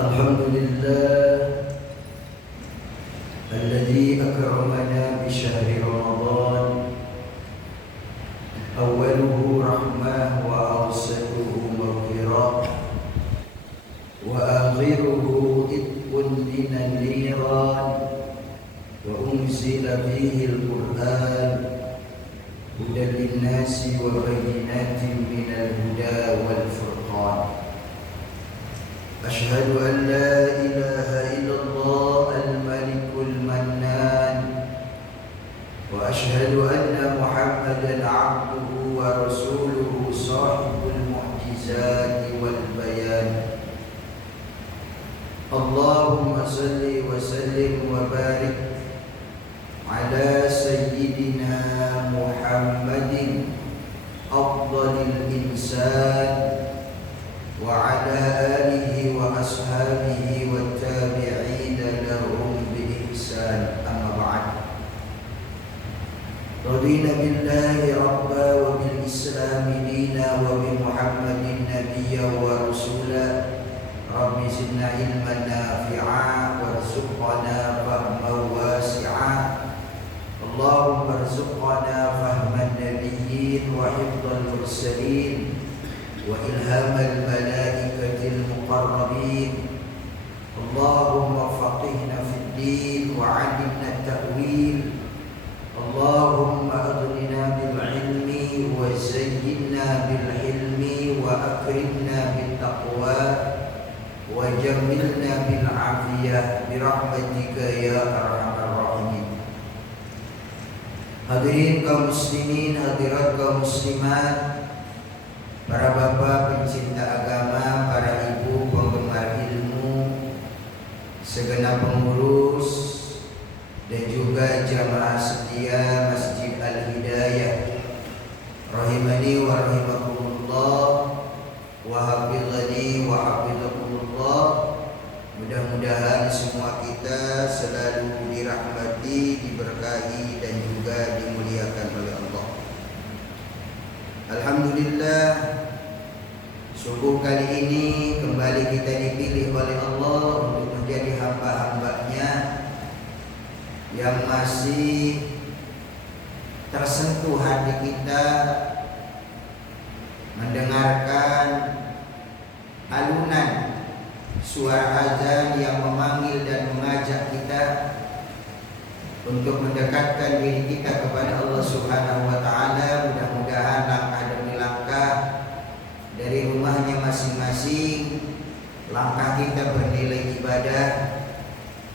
الحمد لله الذي أكرمنا بشهر رمضان أوله رحمة وأوسطه مغفرة وآخره إتق من النيران وأنزل فيه القرآن هدى للناس وبينات من الهدى والفرقان أشهد أن لا إله إلا الله الملك المنان وأشهد أن محمدا عبده ورسوله صاحب المعجزات والبيان اللهم صل وسلم وبارك على سيدنا محمد أفضل الإنسان وعلى آله وأصحابه والتابعين لهم بإحسان أما بعد رضينا بالله ربا وبالإسلام دينا وبمحمد نبيا ورسولا رب زدنا علما نافعا وارزقنا فهما واسعا اللهم ارزقنا فهم النبيين وحفظ المرسلين وإلهام الملائكة المقربين اللهم فقهنا في الدين وعلمنا التأويل اللهم أغننا بالعلم وزينا بالحلم وأكرمنا بالتقوى وجملنا بالعافية برحمتك يا أرحم الراحمين. Hadirin kaum muslimin, hadirat kaum muslimat, para bapak pencinta agama, para ibu penggemar ilmu, segenap pengurus dan juga jamaah setia Masjid Al-Hidayah rahimani wa rahimakumullah wa hafizani wa hafizakumullah. Mudah-mudahan semua kita selalu dirahmati, diberkahi dan juga dimuliakan oleh Allah. Alhamdulillah, subuh kali ini kembali kita dipilih oleh Allah untuk menjadi hamba-hambanya yang masih tersentuh hati kita mendengarkan alunan suara azan yang memanggil dan mengajak kita untuk mendekatkan diri kita kepada Allah Subhanahu wa taala. Mudah-mudahan langkah demi langkah dari rumahnya masing-masing, langkah kita bernilai ibadah,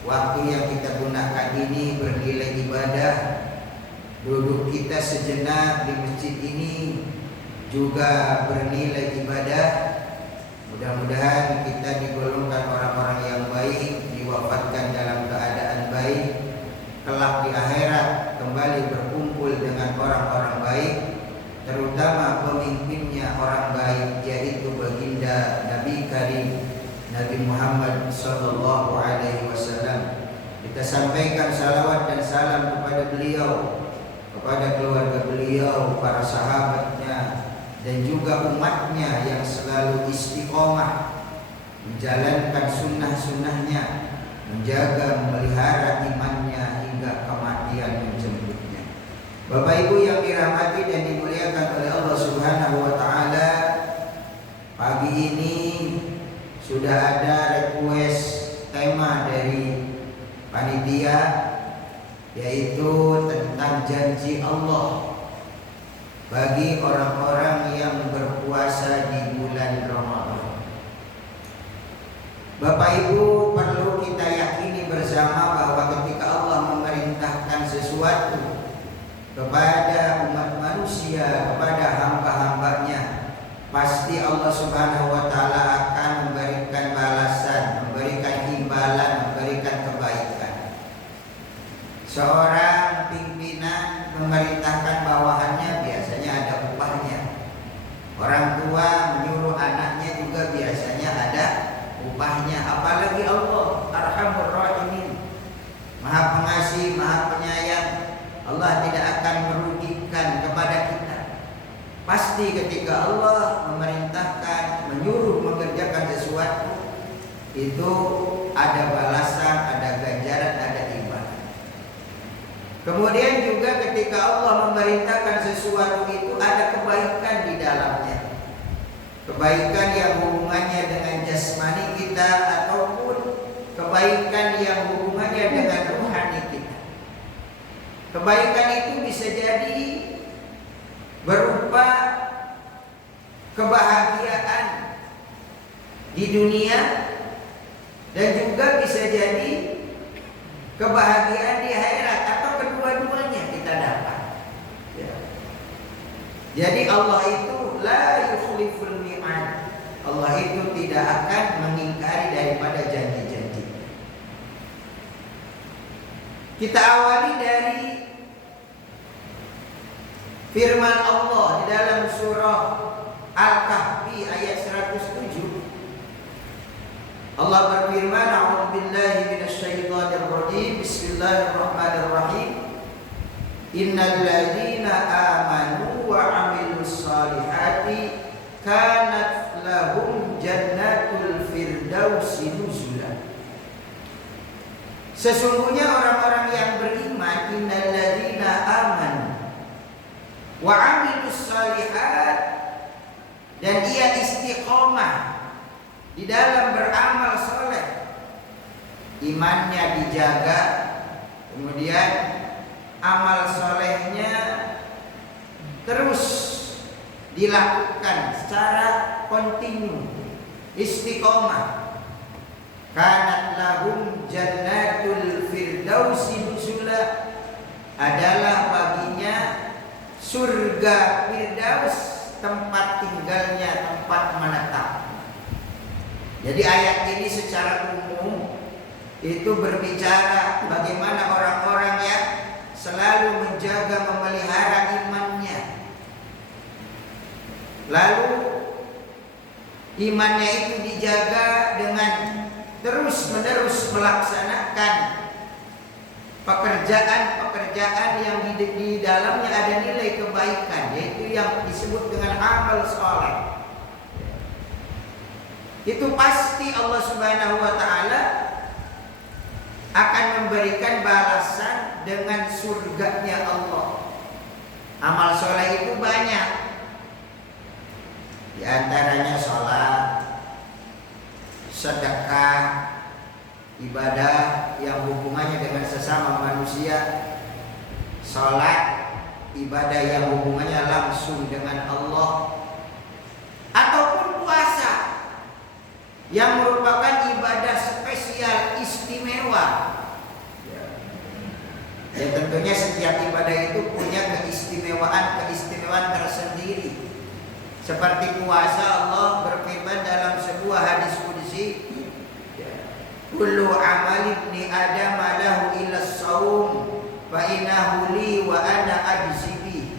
waktu yang kita gunakan ini bernilai ibadah, duduk kita sejenak di masjid ini juga bernilai ibadah. Mudah-mudahan kita digolongkan orang-orang yang baik, diwafatkan dalam keadaan baik, kelak di akhirat kembali berkumpul dengan orang-orang baik, terutama pemimpinnya orang baik, yaitu baginda Nabi Karim Nabi Muhammad sallallahu alaihi wasallam. Kita sampaikan salawat dan salam kepada beliau, kepada keluarga beliau, para sahabatnya dan juga umatnya yang selalu istiqomah menjalankan sunnah-sunnahnya, menjaga memelihara imannya hingga kematian menjemputnya. Bapak Ibu yang dirahmati dan dimuliakan oleh Allah Subhanahu wa taala, pagi ini sudah ada request tema dari panitia, yaitu tentang janji Allah bagi orang-orang yang berpuasa di bulan Ramadan. Bapak Ibu, perlu kita yakini bersama bahwa ketika Allah memerintahkan sesuatu kepada umat manusia, kepada hamba-hambanya, pasti Allah Subhanahu wa taala akan memberikan balasan, memberikan imbalan, memberikan kebaikan. Seorang pimpinan memerintahkan bawahannya, biasanya ada upahnya. Orang tua menyuruh anaknya juga biasanya ada upahnya. Apalagi Allah Arhamur Rahimin, Maha Pengasih, Maha Penyayang. Allah tidak akan merugikan kepada kita. Pasti ketika Allah memerintahkan, menyuruh mengerjakan sesuatu, itu ada balasan, ada ganjaran, ada ibadah. Kemudian juga ketika Allah memerintahkan sesuatu itu ada kebaikan di dalamnya. Kebaikan yang hubungannya dengan jasmani kita ataupun kebaikan yang hubungannya dengan rohani kita. Kebaikan itu bisa jadi berupa kebahagiaan di dunia dan juga bisa jadi kebahagiaan di akhirat atau kedua-duanya kita dapat. Ya. Jadi Allah itu la yukhliful mi'ad. Allah itu tidak akan mengingkari daripada janji-janji. Kita awali dari firman Allah di dalam surah Al-Kahfi ayat 107. Allah berfirman, "A'udzu billahi minasyaitonir rajim. Bismillahirrahmanirrahim. Innal ladzina amanu wa 'amilus solihati kanat lahum jannatul firdausi nuzula." Sesungguhnya orang-orang yang beriman, innal ladzina amanu wa 'amilus solihat, dan ia istiqomah di dalam beramal soleh, imannya dijaga, kemudian amal solehnya terus dilakukan secara kontinu, istiqomah. Kanat lahum jannatul firdausi nuzula, adalah baginya surga firdaus, tempat tinggalnya, tempat menetap. Jadi ayat ini secara umum itu berbicara bagaimana orang-orang yang selalu menjaga, memelihara imannya. Lalu imannya itu dijaga dengan terus-menerus melaksanakan pekerjaan-pekerjaan yang di dalamnya ada nilai kebaikan, yaitu yang disebut dengan amal soleh. Itu pasti Allah Subhanahu wa ta'ala akan memberikan balasan dengan surganya Allah. Amal soleh itu banyak. Di antaranya sholat, sedekah, ibadah yang hubungannya dengan sesama manusia. Sholat, ibadah yang hubungannya langsung dengan Allah. Ataupun puasa, yang merupakan ibadah spesial istimewa. Ya, tentunya setiap ibadah itu punya keistimewaan tersendiri. Seperti puasa, Allah berfirman dalam sebuah hadis qudsi, kullu amali ibni adam lahu illa shaum fa innahu li wa ana ajzi bi.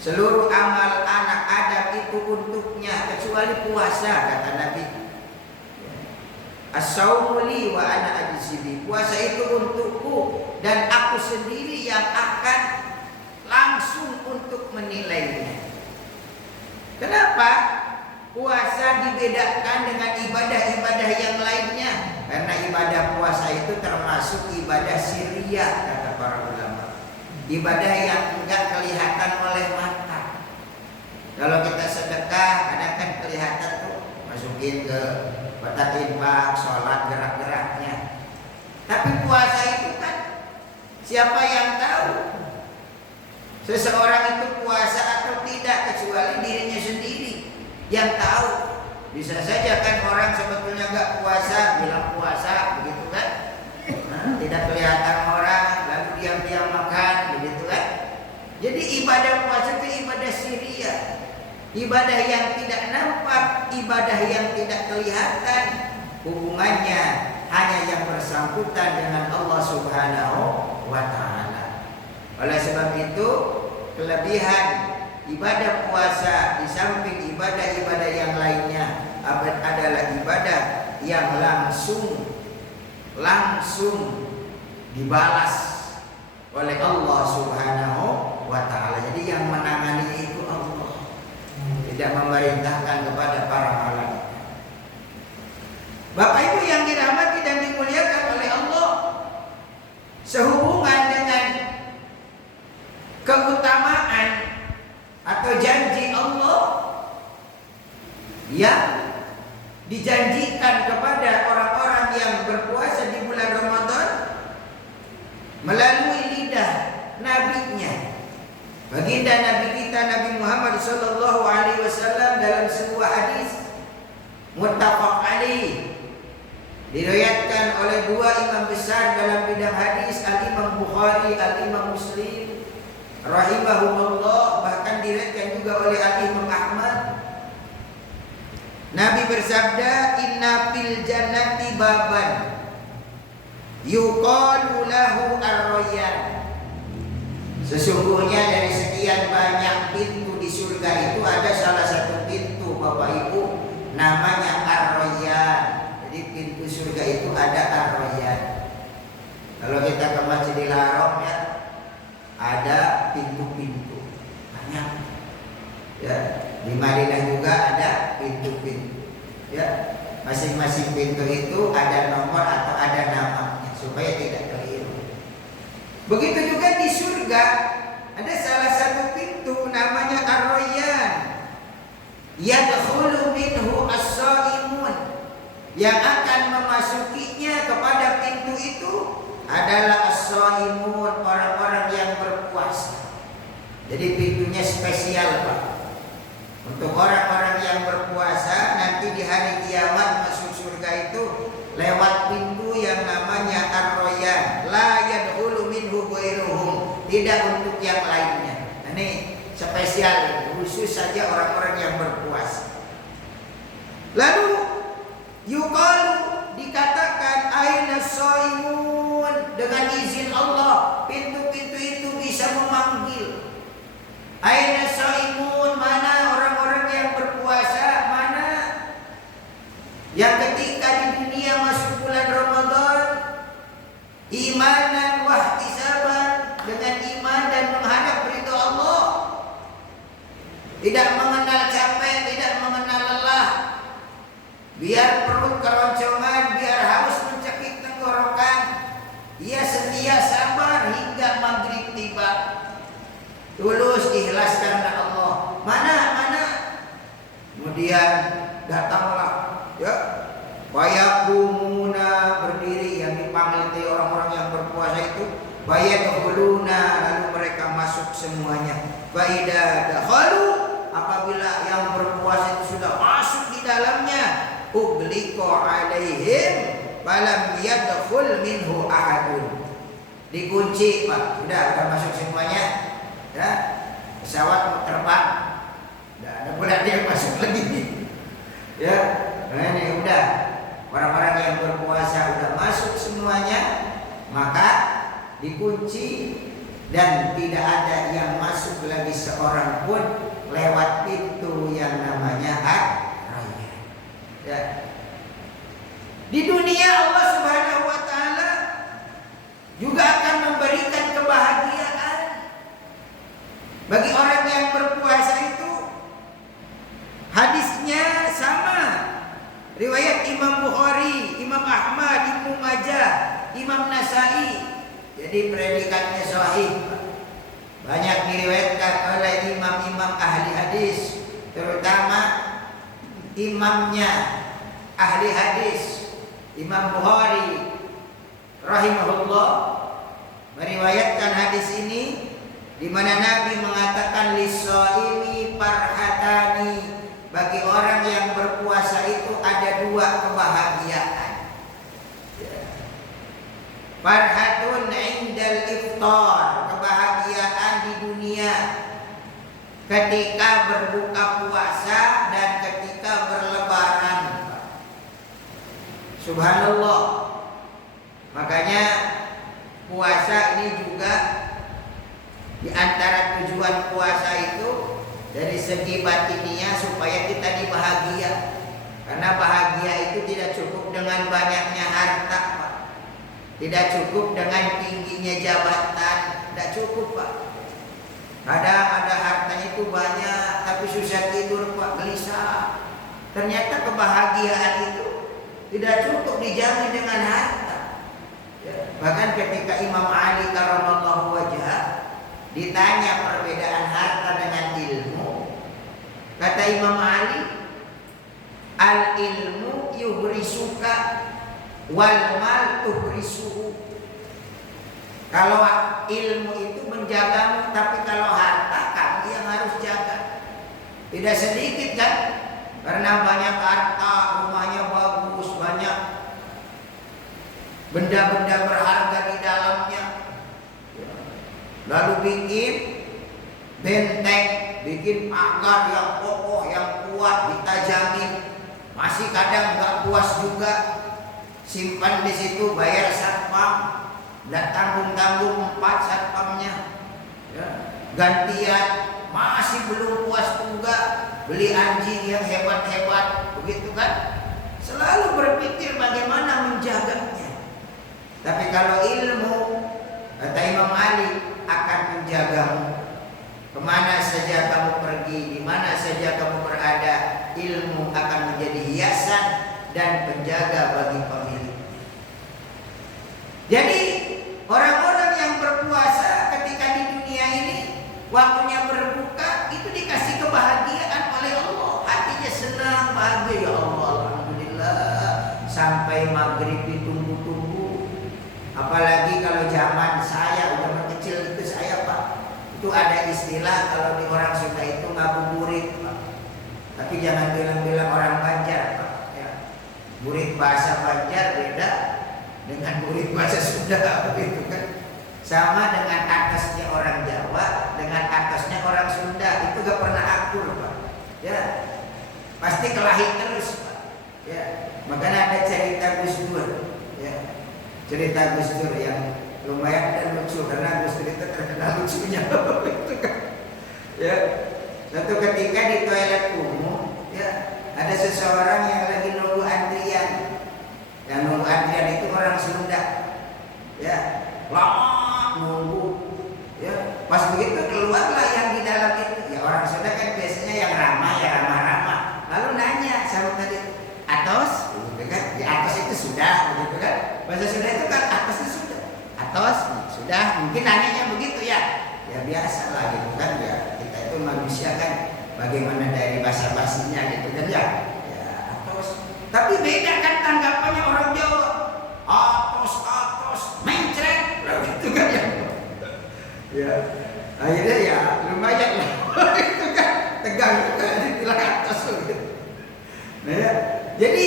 Seluruh amal anak Adam itu untuknya kecuali puasa, kata Nabi. As-saumu li wa ana ajzi. Puasa itu untukku dan aku sendiri yang akan langsung untuk menilainya. Kenapa? Puasa dibedakan dengan ibadah-ibadah yang lainnya. Karena ibadah puasa itu termasuk ibadah sirriyah, kata para ulama. Ibadah yang enggak kelihatan oleh mata. Kalau kita sedekah, kadang kan kelihatan tuh, masukin ke kotak infak, sholat, gerak-geraknya. Tapi puasa itu kan siapa yang tahu seseorang itu puasa atau tidak kecuali dirinya sendiri yang tahu. Bisa saja kan orang sebetulnya nggak puasa bilang puasa, begitu kan? Tidak kelihatan orang, lalu diam-diam makan, begitu kan? Jadi ibadah puasa itu ibadah sirriyah, ibadah yang tidak nampak, ibadah yang tidak kelihatan, hubungannya hanya yang bersangkutan dengan Allah Subhanahu wa ta'ala. Oleh sebab itu, kelebihan ibadah puasa di samping ibadah-ibadah yang lainnya adalah ibadah yang langsung dibalas oleh Allah Subhanahu wa ta'ala. Jadi yang menangani itu Allah, tidak memerintahkan kepada para malaikat. Bapak yang dijanjikan kepada orang-orang yang berpuasa di bulan Ramadan melalui lidah nabinya. Baginda Nabi kita Nabi Muhammad sallallahu alaihi wasallam dalam sebuah hadis muttafaq alaih, diriwayatkan oleh dua imam besar dalam bidang hadis, Al-Imam Bukhari, Al-Imam Muslim rahimahumullah, bahkan diriwayatkan juga oleh Al-Imam Ahmad. Nabi bersabda, "Inna fil jannati baban yuqalu lahu ar-rayyan." Sesungguhnya dari sekian banyak pintu di surga itu ada salah satu pintu, Bapak Ibu, namanya ar-rayyan. Jadi pintu surga itu ada ar-rayyan. Kalau kita ke Masjidil Haram ya, ada pintu-pintu banyak. Ya, di Madinah juga ada pintu-pintu. Ya, masing-masing pintu itu ada nomor atau ada namanya supaya tidak keliru. Begitu juga di surga ada salah satu pintu namanya ar-rayyan. Yadkhulu minhu as-shaimun. Yang akan memasukinya kepada pintu itu adalah as-shaimun, orang-orang yang berpuasa. Jadi pintunya spesial, Pak. Untuk orang-orang yang berpuasa nanti di hari kiamat masuk surga itu lewat pintu yang namanya ar-rayyan. La yadkhulu minhu ghairuhum. Tidak untuk yang lainnya. Ini spesial, khusus saja orang-orang yang berpuasa. Lalu yuqalu, dikatakan aina shaimun, dengan izin Allah pintu-pintu itu bisa memanggil. Aina shaimun, mana orang-orang yang berpuasa, mana yang ketika di dunia masuk bulan Ramadan imanan wa ihtisaban, dengan iman dan menghadap ridha Allah, tidak mengenal capek, tidak mengenal lelah, biar perut keroncongan, biar haus mencekik tenggorokan, ia setia sabar hingga maghrib tiba, tulus ikhlas karena Allah. Mana kemudian datanglah ya bayakumuna, berdiri, yang dipanggil orang-orang yang berpuasa itu bayadkhuluna, lalu mereka masuk semuanya. Faida dakhalu, apabila yang berpuasa itu sudah masuk di dalamnya, ughliqa alaihim falam yadkhul minhu ahadun. Dikunci, Pak. Sudah masuk semuanya. Ya. Pesawat mau terbang. Enggak ada pula dia masuk lagi. Ya. Nah, ini udah orang-orang yang berpuasa udah masuk semuanya, maka dikunci dan tidak ada yang masuk lagi seorang pun lewat pintu yang namanya ar-rayyan. Ya. Di dunia Allah Subhanahu wa taala juga akan memberikan kebahagiaan bagi orang yang berpuasa itu. Hadisnya sama, riwayat Imam Bukhari, Imam Ahmad, Ibnu Majah, Imam Nasai. Jadi predikatnya sahih. Banyak diriwayatkan oleh imam-imam ahli hadis, terutama imamnya ahli hadis Imam Bukhari rahimahullah meriwayatkan hadis ini, di mana Nabi mengatakan lis-shaimi farhatani, bagi orang yang berpuasa itu ada dua kebahagiaan. Farhatun indal iftar, kebahagiaan di dunia ketika berbuka puasa dan ketika berlebaran. Subhanallah. Makanya puasa ini juga di antara tujuan puasa itu dari segi batiniah supaya kita dibahagia. Karena bahagia itu tidak cukup dengan banyaknya harta, Pak. Tidak cukup dengan tingginya jabatan, tidak cukup, Pak. Kadang ada hartanya itu banyak tapi susah tidur, Pak, gelisah. Ternyata kebahagiaan itu tidak cukup dijamin dengan harta. Ya. Bahkan ketika Imam Ali karramallahu wajhah ditanya perbedaan harta dengan ilmu, kata Imam Ali, Al ilmu yuhrisuka wal mal tuhrisuhu. Kalau ilmu itu menjagamu, tapi kalau harta kamu yang harus jaga. Tidak sedikit kan? Karena banyak harta, rumahnya bagus, banyak benda-benda berharga di dalamnya. Lalu bikin benteng, bikin pagar yang kokoh, yang kuat, ditajamin. Masih kadang nggak puas juga, simpan di situ, bayar satpam, nggak tanggung-tanggung 4 satpamnya, ya. Gantian, masih belum puas juga, beli anjing yang hebat-hebat, begitu kan? Selalu berpikir bagaimana menjaganya. Tapi kalau ilmu, kata Imam Ali, akan menjagamu. Kemana saja kamu pergi, di mana saja kamu berada, ilmu akan menjadi hiasan dan penjaga bagi pemiliknya. Jadi orang-orang yang berpuasa ketika di dunia ini, waktunya berbuka itu dikasih kebahagiaan oleh Allah. Hatinya senang, bahagia, ya Allah, alhamdulillah. Sampai maghrib ditunggu-tunggu. Apalagi kalau zaman saya, zaman kecil itu saya Pak, itu ada istilah kalau di orang Sunda itu ngabuburit Pak. Tapi jangan bilang-bilang orang Banjar Pak, ya. Burit bahasa Banjar beda dengan burit bahasa Sunda, begitu kan? Sama dengan atasnya orang Jawa dengan atasnya orang Sunda, itu gak pernah akur Pak, ya. Pasti kelahi terus Pak, ya. Makanya ada cerita Gus Dur, ya. Cerita Gus Dur yang lumayan dan lucu karena Gus Dur itu terkenal lucunya, gitu kan? Ya. Suatu ketika di toilet umum, ya, ada seseorang yang lagi nunggu antrian. Yang nunggu antrian itu orang Sunda, ya, lama nunggu, ya. Pas begitu keluarlah yang di dalam itu, ya orang Sunda kan biasanya yang ramah, ya ramah-ramah. Lalu nanya sama tadi, atos, gitu kan? Di atas itu sudah, begitu kan? Bahasa Sunda itu kan atas itu sudah, atos sudah. Mungkin nanyanya begitu ya, ya biasa lah gitu kan, ya. Kita itu manusia kan, bagaimana dari bahasa basinya gitu kan ya, ya atos. Tapi beda kan tanggapannya orang Jawa, atos, mencret, gitu kan ya. Ya, akhirnya ya lumayan lah, itu kan tegang juga dibilang atos gitu. Nah, ya. Jadi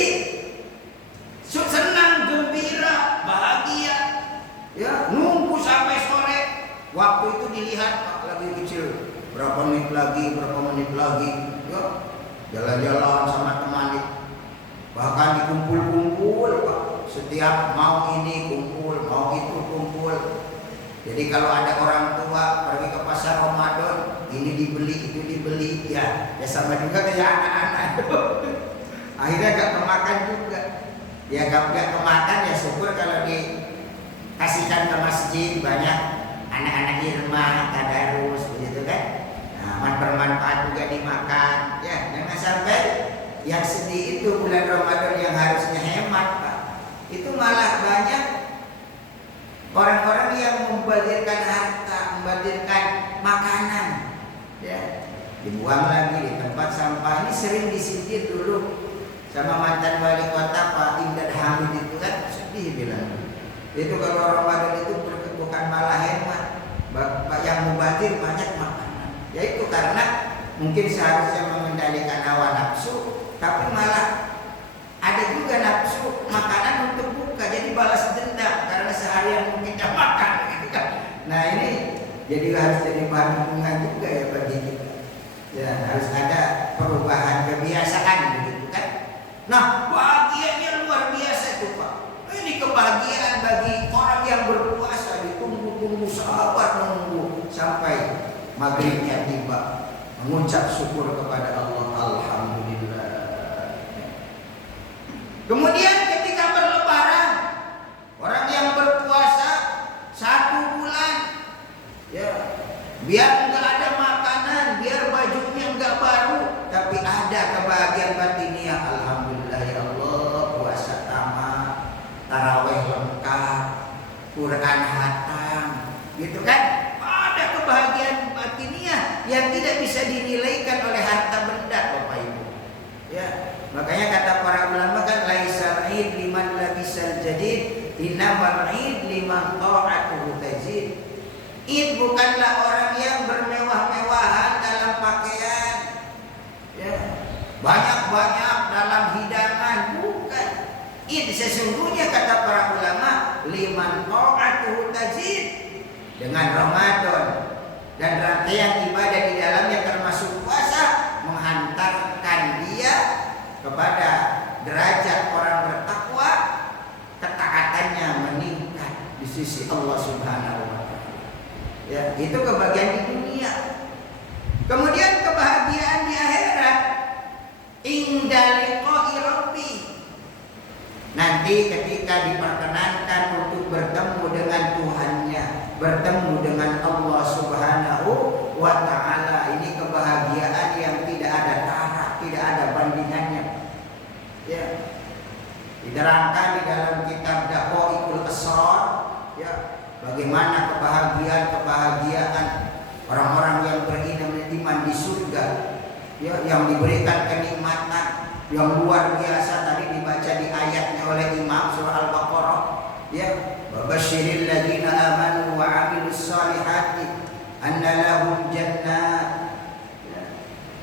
senang, gembira, bahagia, ya, nunggu sampai sore. Waktu itu dilihat Pak, lagi kecil, berapa menit lagi, ya, jalan-jalan sama teman, bahkan dikumpul-kumpul Pak. Setiap mau ini kumpul, mau itu kumpul. Jadi kalau ada orang tua pergi ke pasar Ramadan, ini dibeli, itu dibeli, ya sama juga kayak anak-anak. Akhirnya gak kemakan juga. Ya gak kemakan, ya syukur kalau dikasihkan ke masjid, banyak anak-anak Irma, tadarus, begitu kan. Nah, bermanfaat juga dimakan. Ya, jangan sampai yang sedih itu bulan Ramadan yang harusnya hemat Pak, itu malah banyak orang-orang yang membazirkan harta, membazirkan makanan, ya, dibuang lagi di tempat sampah. Ini sering disindir dulu sama mantan wali kota Pak Imdad Hamid itu kan, sedih bilang. Itu kalau Ramadan itu bukan malah hemat, yang membazir banyak makanan. Ya itu karena mungkin seharusnya mengendalikan hawa nafsu, tapi malah ada juga nafsu makanan untuk buka, jadi balas dendam karena seharian mungkin tidak makan, gitu kan. Nah ini jadi harus jadi bahan dukungan juga ya bagi kita. Ya harus ada perubahan kebiasaan, begitu kan. Nah bahagianya luar biasa itu Pak. Ini kebahagiaan bagi orang yang berpuasa, ditunggu-tunggu, sabar menunggu sampai maghribnya tiba, mengucap syukur kepada Allah, alhamdulillah. Kemudian ketika berlebaran, orang yang berpuasa 1 bulan, ya, biar enggak ada makanan, biar bajunya enggak baru, tapi ada kebahagiaan batiniah. Alhamdulillah ya Allah, puasa tamat, tarawih lengkap, Quran hatam, gitu kan? Ada kebahagiaan batiniah yang tidak bisa dinilaikan oleh harta benda Bapak Ibu. Ya. Makanya kata para ulama kan laisal id liman labisal jadid, innamal id liman ta'atuhu tajid. Id bukanlah orang yang bermewah-mewahan dalam pakaian, ya, banyak-banyak dalam hidangan, bukan. Id sesungguhnya kata para ulama liman ta'atuhu tajid, dengan Ramadan dan rangkaian ibadah di dalamnya termasuk puasa menghantarkan dia kepada derajat orang bertakwa, ketaatannya meningkat di sisi Allah Subhanahu wa taala. Ya, itu kebahagiaan di dunia. Kemudian kebahagiaan di akhirat, inda liqa'i rabbi. Nanti ketika diperkenankan untuk bertemu dengan Tuhannya, bertemu dengan Allah Subhanahu wa taala, ini kebahagiaan yang tidak ada tara, tidak ada bandingannya. Ya. Diterangkan di dalam kitab Daqaiqul Asrar, ya, bagaimana kebahagiaan orang-orang yang beriman di surga, ya, yang diberikan kenikmatan yang luar biasa. Tadi dibaca di ayatnya oleh Imam surah Al-Baqarah, ya, basyiril ladzina amanu wa 'amilus shalihati anna lahum jannat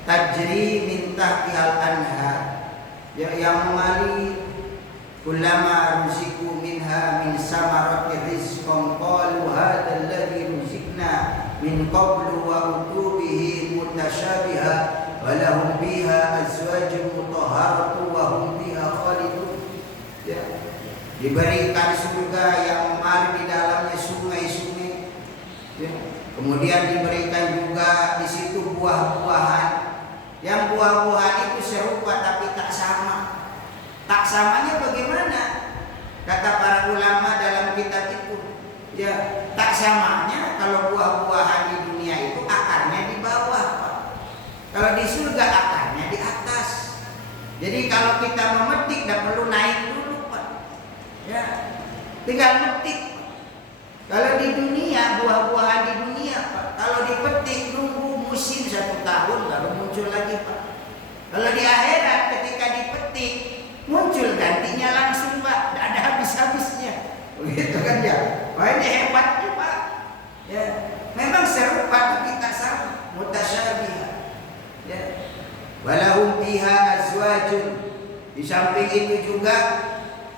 tajri min tahtihal anhar, ya, yang mengalir kullama ruziku minha min samarati rizqan qalu hadzal ladzi ruzikna min qablu wa utubihi mutasyabiha wa lahum biha azwajun mutahharatu wa hum biha khalidun. Ya, diberikan surga yang mengalir di dalamnya sungai-sungai. Ya. Kemudian diberikan juga di situ buah-buahan, yang buah-buahan itu serupa tapi tak sama. Tak samanya bagaimana? Kata para ulama dalam kitab itu, ya, tak samanya kalau buah-buahan di dunia itu akarnya di bawah, Pak. Kalau di surga akarnya di atas. Jadi kalau kita memetik tidak perlu naik dulu, Pak. Ya, tinggal metik. Kalau di dunia, buah-buahan di dunia, Pak, kalau dipetik nunggu musim 1 tahun baru muncul lagi, Pak. Kalau di akhirat ketika dipetik muncul gantinya langsung, Pak, tidak ada habis-habisnya. Begitu kan ya? Wah, ini hebatnya, Pak. Ya, memang serupa tapi tak sama, mutasyabihah. Ya. Walahum biha azwajun. Di samping itu juga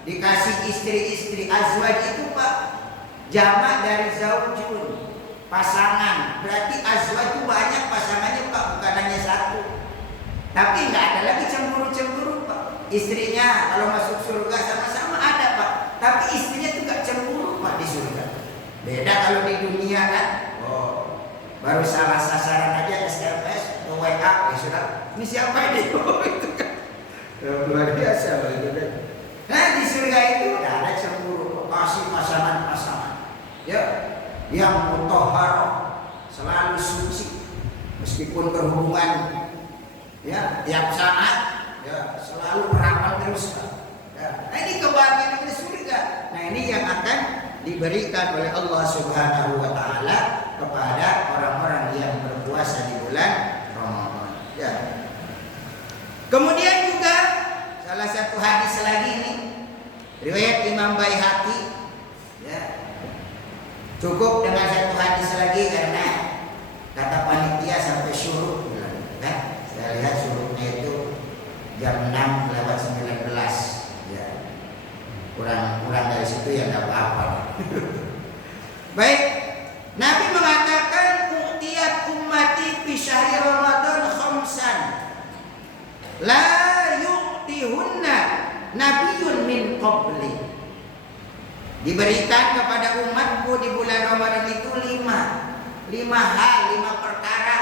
dikasih istri-istri. Azwaj itu, Pak, jamak dari zaujun, pasangan. Berarti azwaj itu banyak pasangannya, Pak, bukan hanya satu. Tapi nggak ada lagi cemburu-cemburu, Pak. Istrinya kalau masuk surga sama-sama ada, Pak. Tapi istrinya tuh nggak cemburu, Pak, di surga. Beda kalau di dunia kan. Oh, baru salah sasaran aja SMS atau WA, ya sudah. Ini siapa ini? Oh, itu kan luar biasa begitu. Nah, di surga itu nggak ada cemburu, kasih pasangan-pasangan. Ya, yang mutahharah, selalu suci, meskipun berhubungan, ya, tiap saat, ya, selalu perawan terus. Ya. Nah, ini kebahagiaan di surga. Nah, ini yang akan diberikan oleh Allah Subhanahu wa taala kepada orang-orang yang berpuasa di bulan Ramadan. Ya. Kemudian juga salah satu hadis lagi ini riwayat Imam Baihaqi, ya. Cukup dengan satu hadis lagi karena kata panitia sampai syuruk, kan? Saya lihat syuruknya itu jam 6:19, ya. Kurang dari situ ya enggak apa-apa. Baik, Nabi mengatakan u'tiyat ummati fi syahri Ramadan khamsan la yu'tihunna nabiyyun min qabli. Diberikan kepada umatku di bulan Ramadan itu 5 hal, 5 perkara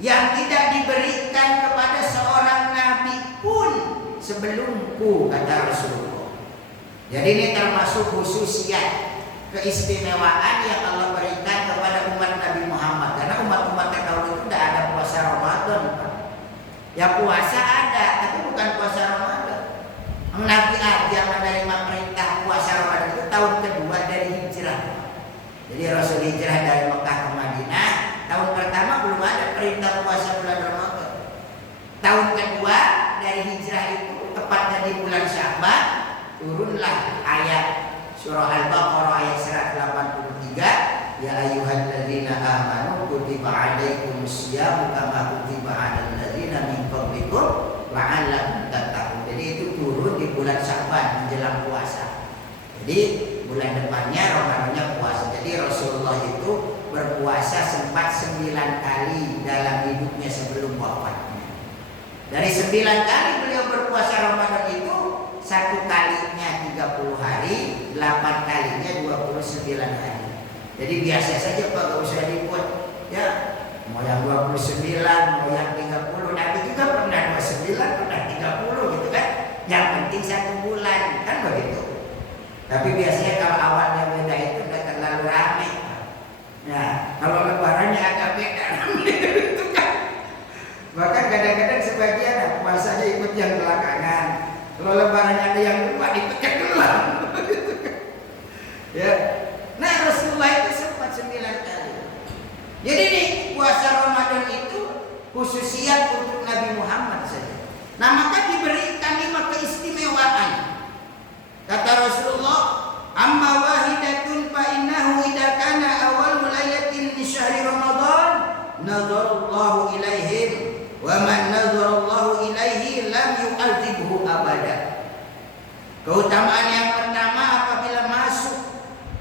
yang tidak diberikan kepada seorang nabi pun sebelumku, kata Rasulullah. Jadi ini termasuk khususiyat, keistimewaan yang Allah berikan kepada umat Nabi Muhammad. Karena umat-umat terdahulu itu tidak ada puasa Ramadan, Pak. Ya puasa ada, tapi bukan puasa Ramadan. Nabi yang menerima perintah puasa Ramadan itu tahun kedua dari hijrah. Jadi Rasul hijrah dari Mekah ke Madinah. Tahun pertama belum ada perintah puasa bulan Ramadan. Tahun kedua dari hijrah tepatnya di bulan Sya'ban, turunlah ayat surah Al-Baqarah ayat 183, ya ayyuhalladzina amanu kutiba 'alaikumus syiyamu kama kutiba 'alal ladzina min qablikum la'allakum tattaqun. Jadi itu turun di bulan Sya'ban menjelang puasa. Jadi bulan depannya Ramadannya puasa. Jadi Rasulullah itu berpuasa sempat 9 kali dalam hidupnya sebelum wafatnya. Dari 9 kali beliau berpuasa Ramadan itu, 1 kalinya 30 hari, 8 kalinya 29 hari. Jadi biasa saja Pak, gak usah dibuat ya. Mau yang 29, mau yang 30, Nabi juga pernah 29, pernah 30 gitu kan. Yang penting 1 bulan, kan begitu. Tapi biasanya kalau awalnya beda itu udah terlalu ramai. Nah, kalau lebarannya agak beda itu kan. Bahkan kadang-kadang sebagian puasanya ikut yang belakangan. Kalau lebarannya ada yang lupa ikut yang duluan. Ya. Nah, Rasulullah itu sempat 9 kali. Jadi nih, puasa Ramadan itu khususiat untuk Nabi Muhammad saja. Nah, maka diberikan 5 keistimewaan. Kata Rasulullah, amma wahidatun fa innahu idza kana awal lailatin min syahri Ramadan nazarallahu ilaihim wa man nazarallahu ilaihi lam yu'adzibhu abada. Keutamaan yang pertama, apabila masuk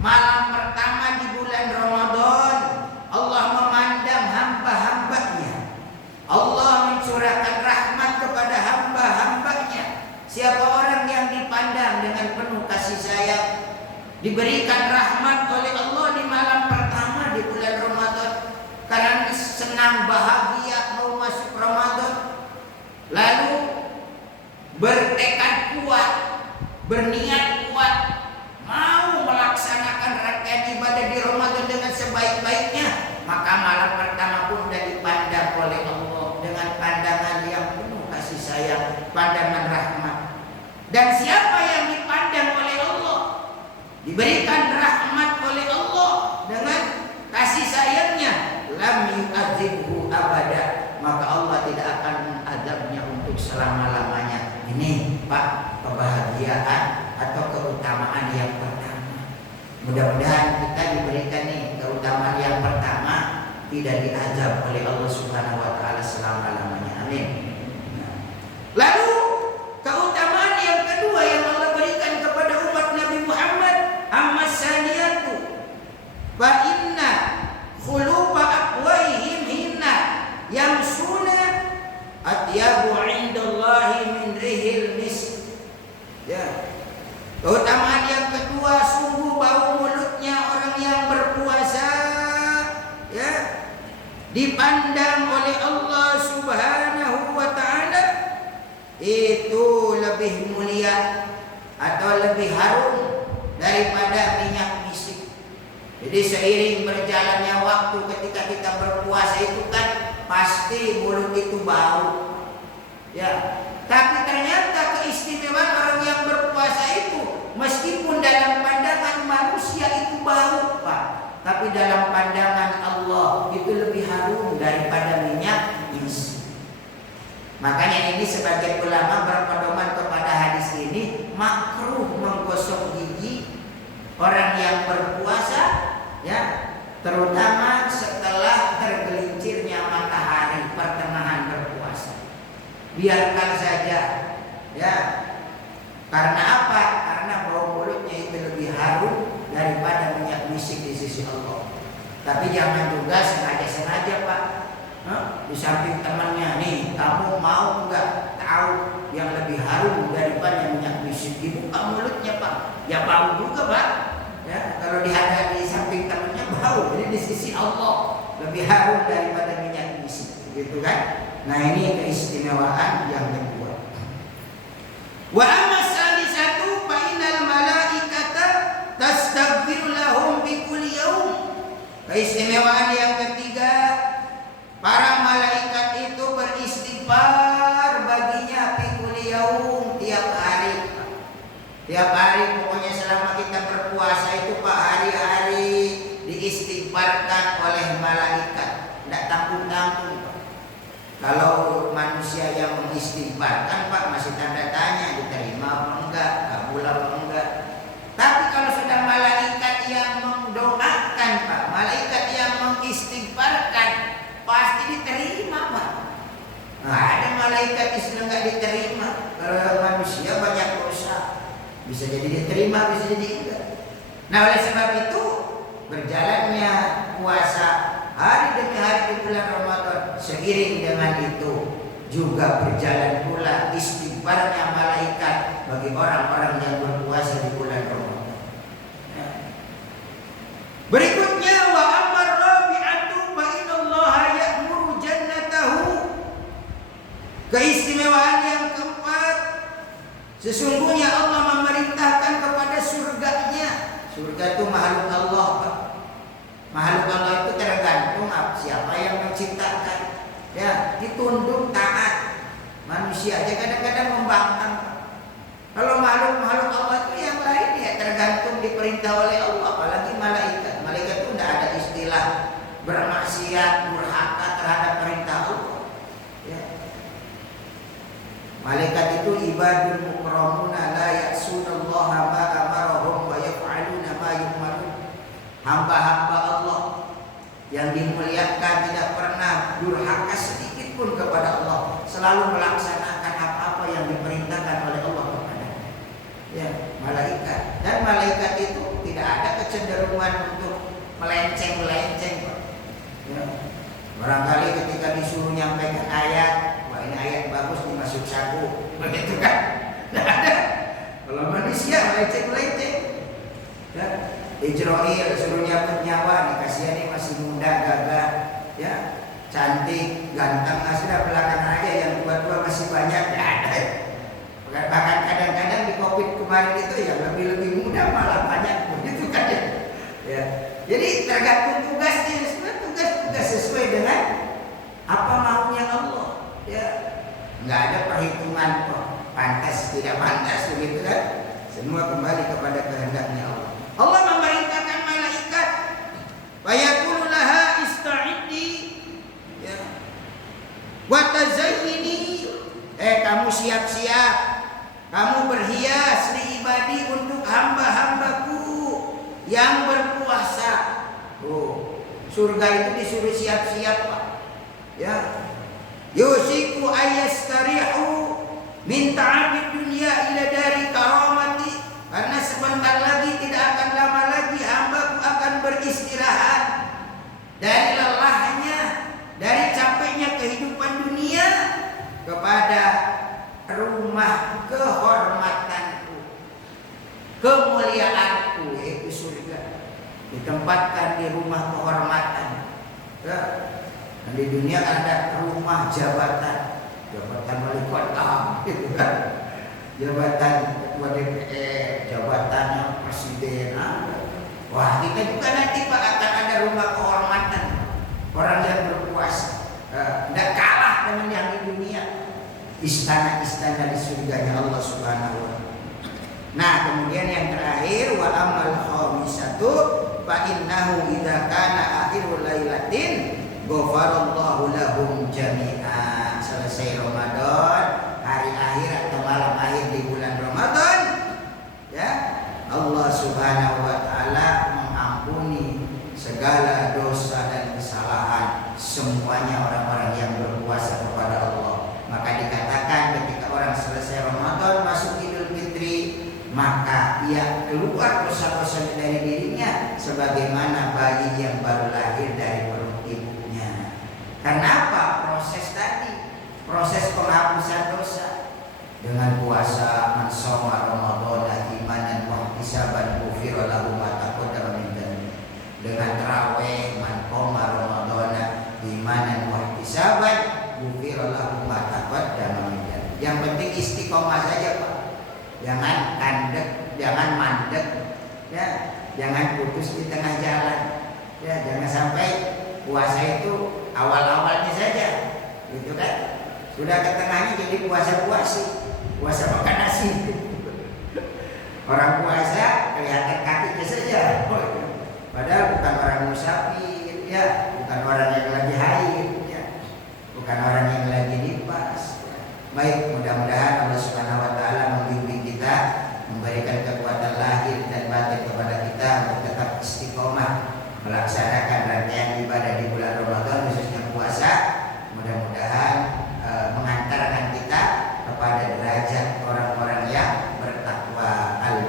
malam pertama di bulan Ramadan, Allah memandang hamba-hambanya. Allah mencurahkan rahmat kepada hamba-hambanya. Siapa orang yang dipandang dengan penuh kasih sayang, diberikan rahmat oleh Allah di malam pertama di bulan Ramadan, karena senang bahagia mau masuk Ramadan, lalu bertekad kuat, berniat kuat, mau melaksanakan rangkaian ibadah di Ramadan dengan sebaik-baiknya, maka malam pertama pun sudah dipandang oleh Allah dengan pandangan yang penuh kasih sayang, pandangan rahmat. Dan siapa yang dipandang oleh Allah, diberikan rahmat oleh Allah dengan kasih sayangnya, lam yu'adzibhu abada, maka Allah tidak akan mengadabnya untuk selama-lamanya. Ini Pak, kebahagiaan atau keutamaan yang pertama. Mudah-mudahan kita diberikan nih keutamaan yang pertama, tidak diazab oleh Allah Subhanahu wa taala selama-lamanya. Amin. Nah. Lalu keutamaan yang kedua yang Allah berikan kepada umat Nabi Muhammad, amma saniyatu fa inna khulufa aqwaihim hinna yamsuna atyabu 'indallahi min rihil misk. Ya. Keutamaan yang kedua, sungguh bau mulutnya orang yang berpuasa ya dipandang oleh Allah Subhanahu wa taala itu lebih mulia atau lebih harum daripada minyak misik. Jadi seiring berjalannya waktu ketika kita berpuasa itu kan pasti mulut itu bau. Ya. Tapi ternyata keistimewaan orang yang berpuasa itu, meskipun dalam pandangan manusia itu bau, Pak, tapi dalam pandangan Allah itu lebih harum daripada minyak misik. Makanya ini sebagian ulama berpedoman kepada hadis ini, makruh menggosok gigi orang yang berpuasa, ya, terutama setelah tergelincirnya matahari pertengahan berpuasa. Biarkan saja, ya. Karena apa? Karena bau mulutnya itu lebih harum daripada minyak misik di sisi Allah. Tapi jangan juga sengaja-sengaja, Pak. Di samping temannya, nih, kamu mau nggak tahu yang lebih harum daripada minyak misik? Dibuka mulutnya, Pak. Ya bau juga, Pak. Ya, kalau dihadap di samping temannya bau. Jadi di sisi Allah lebih harum daripada minyak misik, gitu kan? Nah, ini keistimewaan yang kedua. Wa amma salisatu fa innal malaikata tastaghfiru lahum bi kulli yaum. Keistimewaan yang ketiga, para malaikat itu beristighfar baginya bi kulli yaum, tiap hari. Tiap hari, pokoknya selama kita berpuasa itu Pak, hari-hari diistighfarkan oleh malaikat. Tidak tanggung-tanggung. Kalau manusia yang mengistighfarkan, Pak, masih tanda tanya di Bisa jadi diterima, bisa jadi enggak. Nah, oleh sebab itu berjalannya puasa hari demi hari di bulan Ramadan, seiring dengan itu juga berjalan pula istighfarnya malaikat bagi orang-orang yang berpuasa di bulan Ramadan. Berikutnya wa amar rabi'atu fa innallaha ya'muru jannatahu. Keistimewaan yang keempat, sesungguhnya Allah memerintahkan kepada surganya. Surga itu makhluk Allah, Pak. Makhluk Allah itu tergantung siapa yang menciptakan. Ya, ditunduk taat. Manusia aja kadang-kadang membangkang. Kalau makhluk-makhluk Allah itu yang lain ya tergantung diperintah oleh Allah, apalagi malaikat. Malaikat itu tidak ada istilah bermaksiat, durhaka terhadap perintah Allah. Ya. Malaikat itu ibadul mukramuna la ya'sunallaha ma amarahum wa yaf'aluna ma yu'marun. Hamba-hamba Allah yang dimuliakan, tidak pernah durhaka sedikit pun kepada Allah, selalu melaksanakan apa-apa yang diperintahkan oleh Allah kepada ya malaikat. Dan malaikat itu tidak ada kecenderungan untuk melenceng-melenceng, Pak. Ya. Barangkali ketika disuruh nyampaikan ayat, wah ini ayat bagus dimasuk saku, begitu kan? Tidak ada. Kalau manusia melenceng-melenceng, ya. Ijroil suruh nyabut nyawa, nih kasihan nih masih muda, gagah, ya, cantik, ganteng, sudah belakangan aja yang tua-tua masih banyak, ya ada. Bahkan kadang-kadang di COVID kemarin itu yang lebih muda malah banyak, begitu kan ya. Ya. Jadi tergantung tugasnya, sebenarnya tugas sesuai dengan apa maunya Allah. Ya, nggak ada perhitungan kok pantas tidak pantas begitu kan. Semua kembali kepada kehendaknya Allah. Allah memerintahkan malaikat, wa yaqulu laha ista'iddi, ya, wa tazayyini, kamu siap-siap, kamu berhias li ibadi untuk hamba-hambaku yang berpuasa. Oh, surga itu disuruh siap-siap, Pak. Ya. Yusiku ayastarihu min ta'abid dunya ila dari karamati. Karena sebentar lagi, tidak akan lama lagi hambaku akan beristirahat dari lelahnya, dari capeknya kehidupan dunia kepada rumah kehormatanku, kemuliaanku, yaitu surga. Ditempatkan di rumah kehormatan. Ya. Dan di dunia ada rumah jabatan wali kota, gitu kan? Jabatan ketua DPR, jabatannya presiden. Wah, kita juga nanti Pak akan ada rumah kehormatan orang yang berpuasa. Tidak kalah dengan yang di dunia. Istana-istana di surganya Allah Subhanahu wa Ta'ala. Nah, kemudian yang terakhir wa amal khamisatu fa innahu idza kana akhirul lailatin ghafarallahu lahum jami'a. Selesai Ramadan, hari akhir atau malam akhir di bulan Ramadan, ya, Allah Subhanahu wa Ta'ala mengampuni segala dosa dan kesalahan semuanya orang-orang yang berpuasa kepada Allah. Maka dikatakan ketika orang selesai Ramadan masuk Idul Fitri, maka ia keluar dosa-dosa dari dirinya sebagaimana bayi yang baru lahir dari perut ibunya. Kenapa? Proses tadi, proses penghapusan dosa. Dengan puasa man shoma Ramadan imanan wa ihtisaban ghufira lahu ma taqaddama min dhanbi. Dengan tarawih man qoma Ramadan imanan wa ihtisaban ghufira lahu ma taqaddama min dhanbi. Yang penting istiqomah saja, Pak. Jangan kandek, jangan mandek, ya, jangan putus di tengah jalan. Ya, jangan sampai puasa itu awal-awalnya saja, gitu kan? Sudah ke tengahnya jadi puasa-puasi. Puasa makan nasi. Orang puasa kelihatan kakinya saja. Padahal bukan orang musafir, ya, bukan orang yang lagi haid, ya, bukan orang yang lagi nifas. Baik, mudah-mudahan Allah Subhanahu wa Ta'ala membimbing kita, memberikan kekuatan lahir dan batin kepada kita untuk tetap istiqomah melaksanakan rangkaian ibadah di bulan Ramadan, khususnya puasa. Mudah-mudahan mengantarkan kita kepada derajat orang-orang yang bertakwa al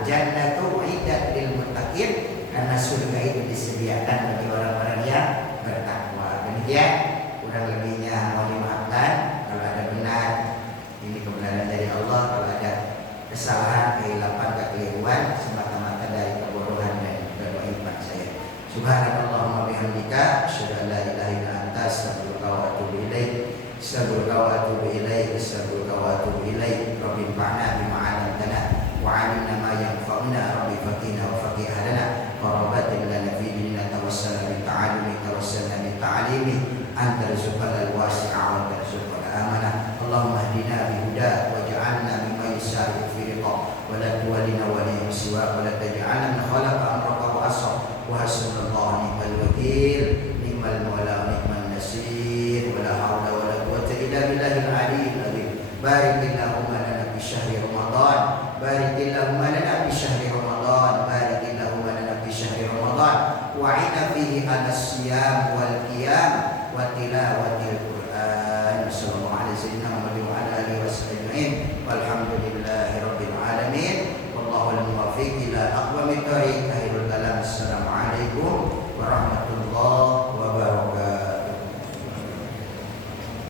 kesalahan, kehilapan, kekeliruan semata-mata dari kebodohan dan kebaikan saya. Subhanallahumma bihamdika asyhadu an la ilaha illa anta astaghfiruka wa atubu ilaik. Astaghfiruka wa atubu ilaik. Astaghfiruka wa atubu ilaik. Rabbi fa'na bima 'allamtana wa 'allimna ma yanfa'una. Rabbi faqina wa faqih hadana. Qarabatin lana fi dinina tawassalna bi ta'alumi tawassalna bi ta'alimi. Anta rizqal al-wasi'a wa tarzuqal amanah. Allahumma hdina bi huda waj'alna mimman yusari'u fi riqab wa la tuwallina waliyyan siwa wa la taj'alna min khalaqa amraka wa asra wa hasbunallahu ni'mal wakeel ni'mal mawla wa ni'man nasir wa la haula wa la quwwata illa billahil aliyyil azim. Barikillahumma lana fi syahri ramadan, barikillahumma lana fi syahri ramadan, barikillahumma lana fi syahri ramadan wa 'ina fihi 'ala siyam wal qiyam wa tilawatil Qur'an. Sallallahu alaihi wasallam wa ala alihi wasallam. Walhamdulillahi rabbil alamin. Wallahu al-muwaffiq ila aqwamit thariq.